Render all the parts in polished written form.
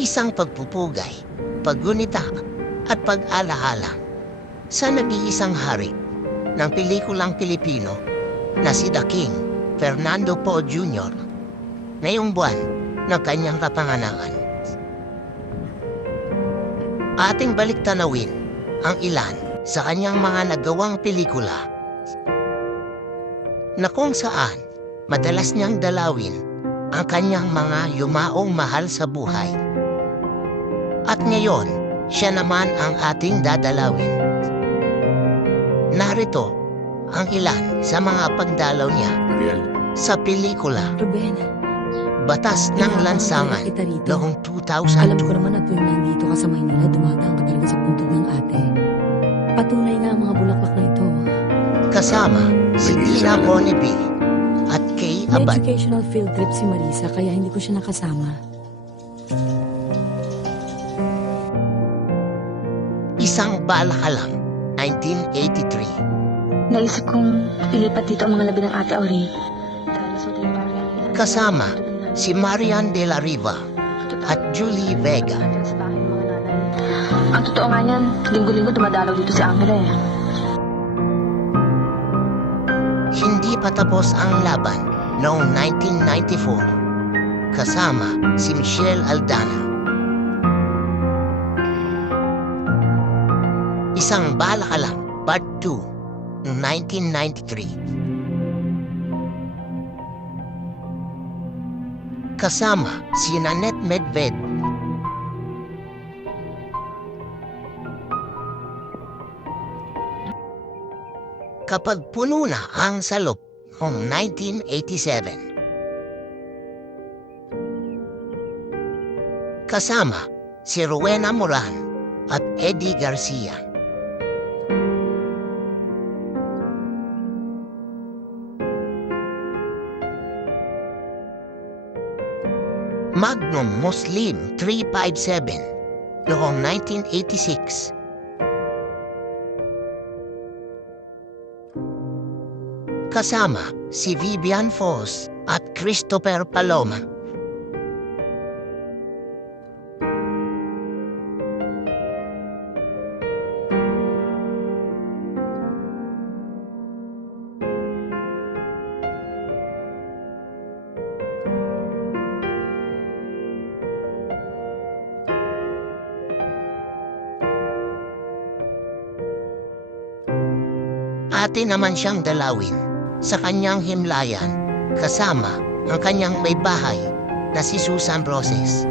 Isang pagpupugay, paggunita at pag-alaala sa nag-iisang hari ng pelikulang Pilipino na si The King Fernando Poe Jr. ngayong buwan ng kanyang kapanganakan. Ating baliktanawin ang ilan sa kanyang mga nagawang pelikula na kung saan madalas niyang dalawin ang kanyang mga yumaong mahal sa buhay. At ngayon, siya naman ang ating dadalawin. Narito ang ilan sa mga pagdalaw niya Ariel, sa pelikula Ruben, Batas ng Lansangan kita rito. noong Alam ko 2002. naman na tuwing nandito ka sa Maynila, dumadaan ka talaga sa puntod ng ate. Patunay nga ang mga bulaklak na ito. Kasama si Nag-iisa Tina ka lang. Bonneville at Kay May Abad. educational field trip si Marisa, kaya hindi ko siya nakasama. Isang balakalang 1983. Naisip kong ilipat dito ang mga labi ng Ate Auri. Dahil mas madaling para kay Angela. Kasama si Marian de la Riva at Julie Vega. Sa bahay ng mga nanay. Ang totoo nga niyan, linggo-linggo dumadalaw dito si Angela eh. Hindi pa tapos ang laban noong 1994. Kasama si Michelle Aldana. Isang balakalang Part 2 noong 1993. Kasama si Nanette Medved. Kapag puno na ang salop noong 1987. Kasama si Rowena Moran at Eddie Garcia. Magnum Muslim 357 noong 1986. Kasama si Vivian Foss at Christopher Paloma. Atin naman siyang dalawin sa kanyang himlayan kasama ang kanyang may bahay na si Susan Roses.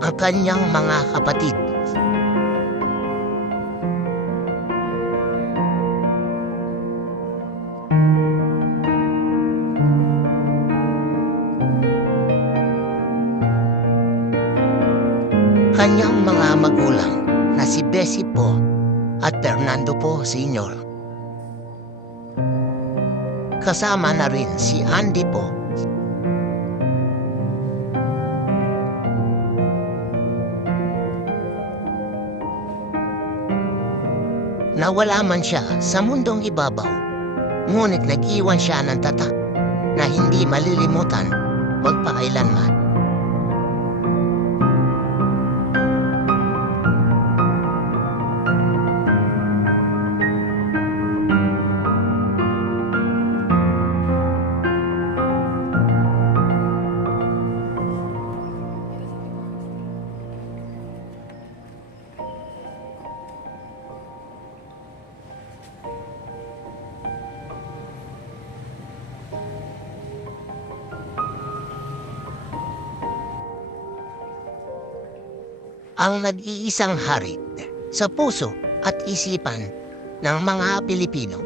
Ang kanyang mga kapatid. Kanyang mga magulang na si Bessie Po at Fernando Po Sr. Kasama na rin si Andy Po. Nawala man siya sa mundong ibabaw, ngunit nag-iwan siya ng tatak na hindi malilimutan magpakailanman. Ang nag-iisang hari sa puso at isipan ng mga Pilipino.